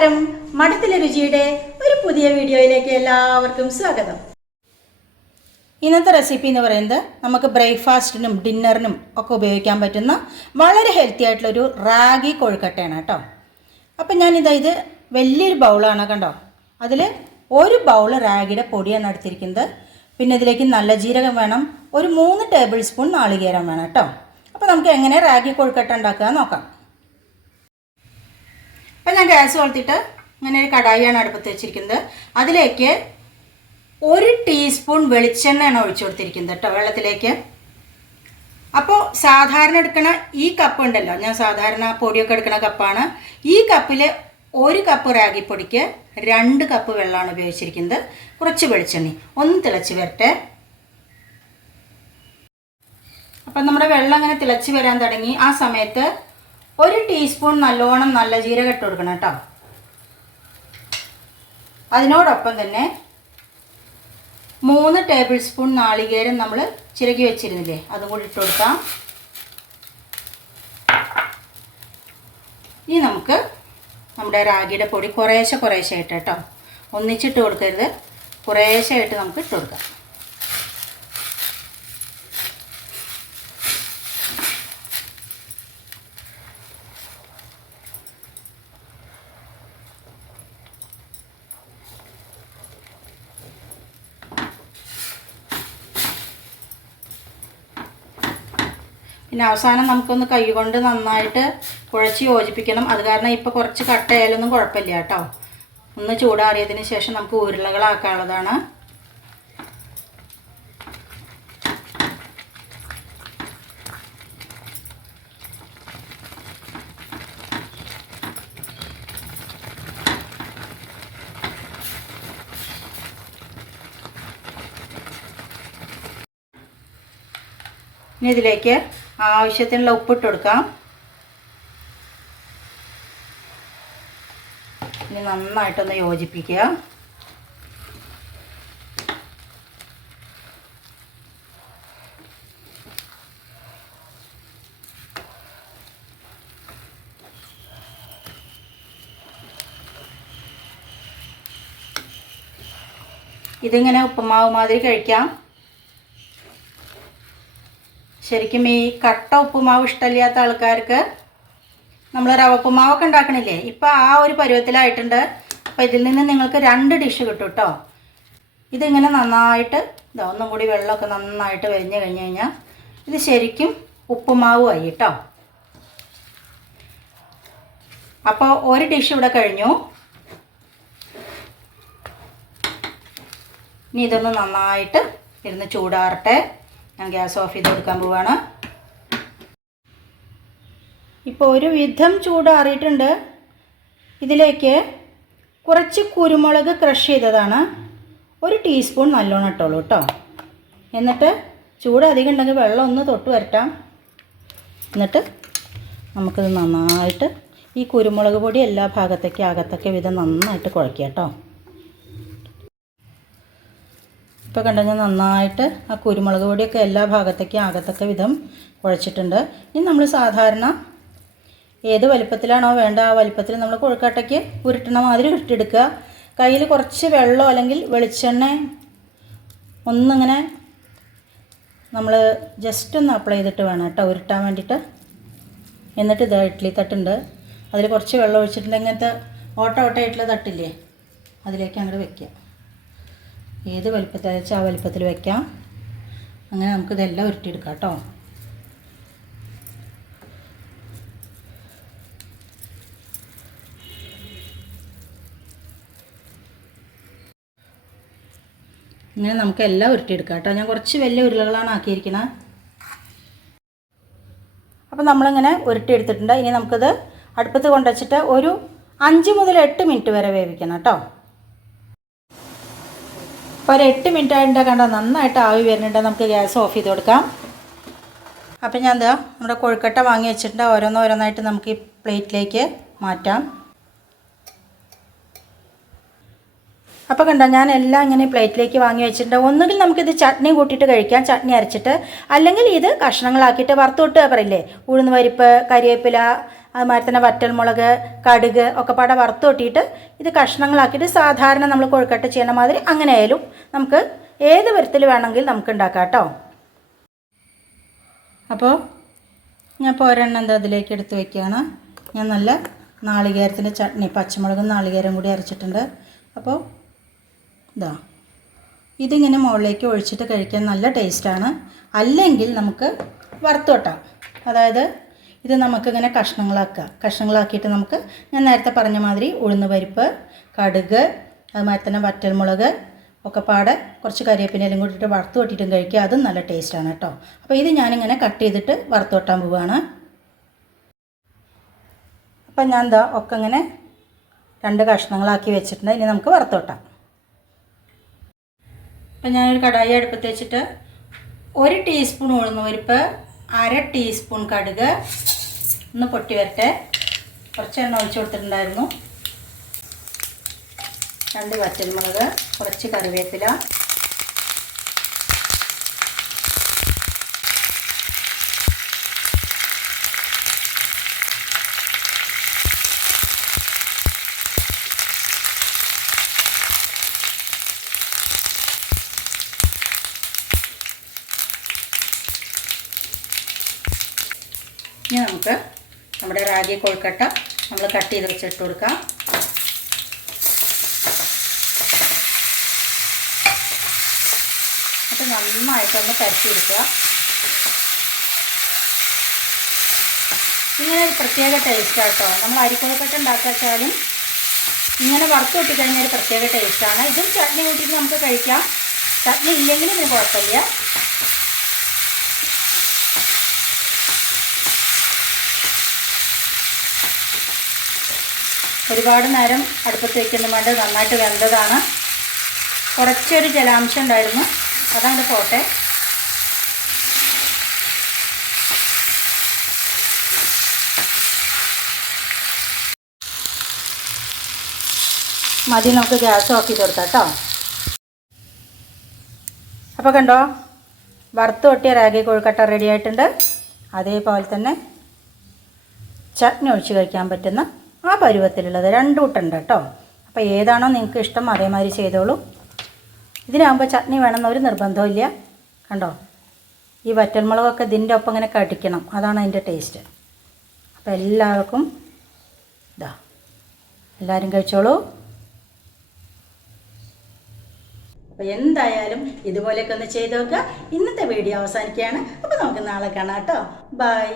നമസ്കാരം. മഠത്തിലെ രുചിയുടെ ഒരു പുതിയ വീഡിയോയിലേക്ക് എല്ലാവർക്കും സ്വാഗതം. ഇന്നത്തെ റെസിപ്പി എന്ന് പറയുന്നത് നമുക്ക് ബ്രേക്ക്ഫാസ്റ്റിനും ഡിന്നറിനും ഒക്കെ ഉപയോഗിക്കാൻ പറ്റുന്ന വളരെ ഹെൽത്തി ആയിട്ടുള്ളൊരു റാഗി കൊഴുക്കട്ടയാണ് കേട്ടോ. അപ്പം ഞാനിതാ ഇത് വലിയൊരു ബൗളാണ് കണ്ടോ. അതിൽ ഒരു ബൗൾ റാഗിയുടെ പൊടിയാണ് എടുത്തിരിക്കുന്നത്. പിന്നെ ഇതിലേക്ക് നല്ല ജീരകം വേണം. ഒരു മൂന്ന് ടേബിൾ സ്പൂൺ നാളികേരം വേണം കേട്ടോ. അപ്പോൾ നമുക്ക് എങ്ങനെ റാഗി കൊഴുക്കട്ട ഉണ്ടാക്കുക നോക്കാം. അപ്പം ഞാൻ ഗ്യാസ് വളർത്തിയിട്ട് ഇങ്ങനെ ഒരു കടായിയാണ് അടുപ്പത്ത് വെച്ചിരിക്കുന്നത്. അതിലേക്ക് ഒരു ടീസ്പൂൺ വെളിച്ചെണ്ണയാണ് ഒഴിച്ചു കൊടുത്തിരിക്കുന്നത് കേട്ടോ വെള്ളത്തിലേക്ക്. അപ്പോൾ സാധാരണ എടുക്കണ ഈ കപ്പ് ഉണ്ടല്ലോ ഞാൻ സാധാരണ പൊടിയൊക്കെ എടുക്കണ കപ്പാണ് ഈ കപ്പിൽ ഒരു കപ്പ് റാഗിപ്പൊടിക്ക് രണ്ട് കപ്പ് വെള്ളമാണ് ഉപയോഗിച്ചിരിക്കുന്നത്. കുറച്ച് വെളിച്ചെണ്ണി ഒന്ന് തിളച്ച് വരട്ടെ. അപ്പം നമ്മുടെ വെള്ളം അങ്ങനെ തിളച്ച് വരാൻ തുടങ്ങി. ആ സമയത്ത് ഒരു ടീസ്പൂൺ നല്ലോണം നല്ല ജീരകം ഇട്ട് കൊടുക്കണം കേട്ടോ. അതിനോടൊപ്പം തന്നെ മൂന്ന് ടേബിൾ സ്പൂൺ നാളികേരം നമ്മൾ ചിരകി വെച്ചിരുന്നില്ലേ അതും കൂടി ഇട്ട് കൊടുക്കാം. ഇനി നമുക്ക് നമ്മുടെ റാഗിയുടെ പൊടി കുറേശ്ശെ കുറേശ്ശെ ആയിട്ട് കേട്ടോ. ഒന്നിച്ചിട്ട് കൊടുക്കരുത്. കുറേശ്ശെ ആയിട്ട് നമുക്ക് ഇട്ട് കൊടുക്കാം. പിന്നെ അവസാനം നമുക്കൊന്ന് കൈകൊണ്ട് നന്നായിട്ട് കുഴച്ച് യോജിപ്പിക്കണം. അത് കാരണം ഇപ്പോൾ കുറച്ച് കട്ടയായാലൊന്നും കുഴപ്പമില്ല കേട്ടോ. ഒന്ന് ചൂടാറിയതിന് ശേഷം നമുക്ക് ഉരുളകളാക്കാനുള്ളതാണ്. ഇനി ഇതിലേക്ക് ആവശ്യത്തിനുള്ള ഉപ്പിട്ട് കൊടുക്കാം. ഇനി നന്നായിട്ടൊന്ന് യോജിപ്പിക്കുക. ഇതിങ്ങനെ ഉപ്പുമാവ് മാതിരി കഴിക്കാം. ശരിക്കും ഈ കട്ട ഉപ്പുമാവ് ഇഷ്ടമില്ലാത്ത ആൾക്കാർക്ക് നമ്മൾ റവ ഉപ്പുമാവൊക്കെ ഉണ്ടാക്കണില്ലേ? ഇപ്പം ആ ഒരു പരുവത്തിലായിട്ടുണ്ട്. അപ്പോൾ ഇതിൽ നിന്ന് നിങ്ങൾക്ക് രണ്ട് ഡിഷ് കിട്ടും കേട്ടോ ഇതിങ്ങനെ നന്നായിട്ട് ഇതാ ഒന്നും കൂടി വെള്ളമൊക്കെ നന്നായിട്ട് വരിഞ്ഞ് കഴിഞ്ഞ് കഴിഞ്ഞാൽ ഇത് ശരിക്കും ഉപ്പുമാവ് ആയി കേട്ടോ അപ്പോൾ ഒരു ഡിഷ് ഇവിടെ കഴിഞ്ഞു. ഇനി ഇതൊന്ന് നന്നായിട്ട് ഇരുന്ന് ചൂടാറട്ടെ. ഞാൻ ഗ്യാസ് ഓഫ് ചെയ്ത് കൊടുക്കാൻ പോവാണ്. ഇപ്പോൾ ഒരു വിധം ചൂടാറിയിട്ടുണ്ട്. ഇതിലേക്ക് കുറച്ച് കുരുമുളക് ക്രഷ് ചെയ്തതാണ്. ഒരു ടീസ്പൂൺ നല്ലോണം ഇട്ടോളൂ കേട്ടോ. എന്നിട്ട് ചൂട് അധികം ഉണ്ടെങ്കിൽ വെള്ളം ഒന്ന് തൊട്ട് വരട്ടാം. എന്നിട്ട് നമുക്കിത് നന്നായിട്ട് ഈ കുരുമുളക് പൊടി എല്ലാ ഭാഗത്തേക്കും അകത്തൊക്കെ വിധം നന്നായിട്ട് കുഴക്കുക കേട്ടോ. ഇപ്പോൾ കണ്ടു ഞാൻ നന്നായിട്ട് ആ കുരുമുളക് പൊടിയൊക്കെ എല്ലാ ഭാഗത്തേക്കും അകത്തൊക്കെ വിധം കുഴച്ചിട്ടുണ്ട്. ഇനി നമ്മൾ സാധാരണ ഏത് വലിപ്പത്തിലാണോ വേണ്ട ആ വലിപ്പത്തിൽ നമ്മൾ കൊഴുക്കട്ടയ്ക്ക് ഉരുട്ടണ മാതിരി ഉരുട്ടിയെടുക്കുക. കയ്യിൽ കുറച്ച് വെള്ളമോ അല്ലെങ്കിൽ വെളിച്ചെണ്ണ ഒന്നിങ്ങനെ നമ്മൾ ജസ്റ്റ് ഒന്ന് അപ്ലൈ ചെയ്തിട്ട് വേണം കേട്ടോ ഉരുട്ടാൻ വേണ്ടിയിട്ട്. എന്നിട്ട് ഇത് ഇഡ്ഡലി തട്ടുണ്ട്. അതിൽ കുറച്ച് വെള്ളം ഒഴിച്ചിട്ടുണ്ടെങ്കിൽ ഇങ്ങനത്തെ ഓട്ട ഓട്ടയായിട്ടുള്ള തട്ടില്ലേ അതിലേക്ക് അങ്ങോട്ട് വെക്കുക. ഏത് വലിപ്പത്തിൽ വെച്ചാൽ ആ വലിപ്പത്തിൽ വയ്ക്കാം അങ്ങനെ നമുക്കിതെല്ലാം ഉരുട്ടിയെടുക്കാം കേട്ടോ. ഇങ്ങനെ നമുക്ക് എല്ലാം ഉരുട്ടിയെടുക്കാം കേട്ടോ. ഞാൻ കുറച്ച് വലിയ ഉരുളകളാണ് ആക്കിയിരിക്കുന്നത് അപ്പോൾ നമ്മളിങ്ങനെ ഉരുട്ടിയെടുത്തിട്ടുണ്ട്. ഇനി നമുക്കിത് അടുപ്പത്ത് കൊണ്ടുവച്ചിട്ട് ഒരു അഞ്ച് മുതൽ എട്ട് മിനിറ്റ് വരെ വേവിക്കണം കേട്ടോ. അപ്പോൾ ഒരു എട്ട് മിനിറ്റ് ആയിട്ട് കണ്ട? നന്നായിട്ട് ആവി വരുന്നുണ്ട്. നമുക്ക് ഗ്യാസ് ഓഫ് ചെയ്ത് കൊടുക്കാം. അപ്പോൾ ഞാൻ എന്താ നമ്മുടെ കൊഴുക്കട്ട വാങ്ങി വെച്ചിട്ടുണ്ട്. ഓരോന്നോരോന്നായിട്ട് നമുക്ക് ഈ പ്ലേറ്റിലേക്ക് മാറ്റാം. അപ്പോൾ കണ്ടോ ഞാൻ എല്ലാം ഇങ്ങനെ പ്ലേറ്റിലേക്ക് വാങ്ങി വെച്ചിട്ടുണ്ട്. ഒന്നുകിൽ നമുക്കിത് ചട്നി കൂട്ടിയിട്ട് കഴിക്കാം. ചട്നി അരച്ചിട്ട്. അല്ലെങ്കിൽ ഇത് കഷ്ണങ്ങളാക്കിയിട്ട് വറുത്തോട്ട് പറയില്ലേ? ഉഴുന്ന് പരിപ്പ് കരിവേപ്പില അതുമാതിരി തന്നെ വറ്റൽമുളക് കടുക് ഒക്കെ പാടെ വറുത്ത് കൊട്ടിയിട്ട് ഇത് കഷ്ണങ്ങളാക്കിയിട്ട് സാധാരണ നമ്മൾ കൊഴുക്കട്ട ചെയ്യണ മാതിരി അങ്ങനെ ആയാലും നമുക്ക് ഏത് വിധത്തിൽ വേണമെങ്കിൽ നമുക്ക് ഉണ്ടാക്കാം കേട്ടോ. അപ്പോൾ ഞാൻ ഇപ്പോൾ ഒരെണ്ണം എന്താ അതിലേക്ക് എടുത്ത് വയ്ക്കുകയാണ്. ഞാൻ നല്ല നാളികേരത്തിന്റെ ചട്നി പച്ചമുളകും നാളികേരം കൂടി അരച്ചിട്ടുണ്ട്. അപ്പോൾ ഇതാ ഇതിങ്ങനെ മുകളിലേക്ക് ഒഴിച്ചിട്ട് കഴിക്കാൻ നല്ല ടേസ്റ്റാണ് അല്ലെങ്കിൽ നമുക്ക് വറുത്തോട്ടാം അതായത് ഇത് നമുക്കിങ്ങനെ കഷ്ണങ്ങളാക്കുക. കഷ്ണങ്ങളാക്കിയിട്ട് നമുക്ക് ഞാൻ നേരത്തെ പറഞ്ഞ മാതിരി ഉഴുന്ന് പരിപ്പ് കടുക് അതുമാതിരി തന്നെ വറ്റൽമുളക് ഒക്കെ പാടെ കുറച്ച് കരിവേപ്പിനെല്ലാം കൂട്ടിയിട്ട് വറുത്ത് വെട്ടിയിട്ടും കഴിക്കുക. അതും നല്ല ടേസ്റ്റാണ് കേട്ടോ. അപ്പോൾ ഇത് ഞാനിങ്ങനെ കട്ട് ചെയ്തിട്ട് വറുത്ത് വെട്ടാൻ പോവുകയാണ് അപ്പം ഞാൻ എന്താ ഒക്കെ ഇങ്ങനെ രണ്ട് കഷ്ണങ്ങളാക്കി വെച്ചിട്ടുണ്ട്. ഇനി നമുക്ക് വറുത്ത് വെട്ടാം അപ്പം ഞാനൊരു കടായി അടുപ്പത്ത് വെച്ചിട്ട് ഒരു ടീസ്പൂൺ ഉഴുന്ന് പരിപ്പ് അര ടീസ്പൂൺ കടുക് ഒന്ന് പൊട്ടി വരട്ടെ. കുറച്ച് എണ്ണ ഒഴിച്ച് കൊടുത്തിട്ടുണ്ടായിരുന്നു. രണ്ട് വറ്റൽമുളക് കുറച്ച് കറിവേപ്പില. ഇനി നമുക്ക് നമ്മുടെ റാഗി കൊഴുക്കട്ട നമ്മൾ കട്ട് ചെയ്ത് വെച്ചിട്ട് കൊടുക്കാം. എന്നിട്ട് നന്നായിട്ടൊന്ന് പരത്തിയെടുക്കുക. ഇങ്ങനെ ഒരു പ്രത്യേക ടേസ്റ്റ് കേട്ടോ നമ്മൾ അരിക്കൊഴുക്കട്ട ഉണ്ടാക്കാച്ചാലും ഇങ്ങനെ വറുത്ത് കൂട്ടിക്കഴിഞ്ഞാൽ ഒരു പ്രത്യേക ടേസ്റ്റാണ് ഇതും ചട്നി കൂട്ടിയിട്ട് നമുക്ക് കഴിക്കാം. ചട്നി ഇല്ലെങ്കിലും ഇതിന് കുഴപ്പമില്ല. ഒരുപാട് നേരം അടുപ്പത്ത് വയ്ക്കുന്ന നന്നായിട്ട് വെന്തതാണ്. കുറച്ചൊരു ജലാംശം ഉണ്ടായിരുന്നു. അതങ്ങോട്ട് പോട്ടെ. മതി നമുക്ക് ഗ്യാസ് ഓഫ് ചെയ്ത് കൊടുക്കാം കേട്ടോ. അപ്പോൾ കണ്ടോ വറുത്ത് ഒട്ടിയ റാഗി കൊഴുക്കട്ട റെഡി ആയിട്ടുണ്ട്. അതേപോലെ തന്നെ ചട്നി ഒഴിച്ച് കഴിക്കാൻ പറ്റുന്ന ആ പരുവത്തിലുള്ളത്. രണ്ട് കൂട്ടുണ്ട് കേട്ടോ. അപ്പോൾ ഏതാണോ നിങ്ങൾക്ക് ഇഷ്ടം അതേമാതിരി ചെയ്തോളൂ. ഇതിനാകുമ്പോൾ ചട്നി വേണമെന്ന് ഒരു നിർബന്ധമില്ല കണ്ടോ? ഈ വറ്റൽമുളകൊക്കെ ഇതിന്റെ ഒപ്പം ഇങ്ങനെ കടിക്കണം. അതാണ് അതിന്റെ ടേസ്റ്റ് അപ്പോൾ എല്ലാവർക്കും ഇതാ എല്ലാവരും കഴിച്ചോളൂ. അപ്പോൾ എന്തായാലും ഇതുപോലെയൊക്കെ ഒന്ന് ചെയ്ത് നോക്കുക. ഇന്നത്തെ വീഡിയോ അവസാനിക്കുകയാണ്. അപ്പോൾ നമുക്ക് നാളെ കാണാം കേട്ടോ. ബൈ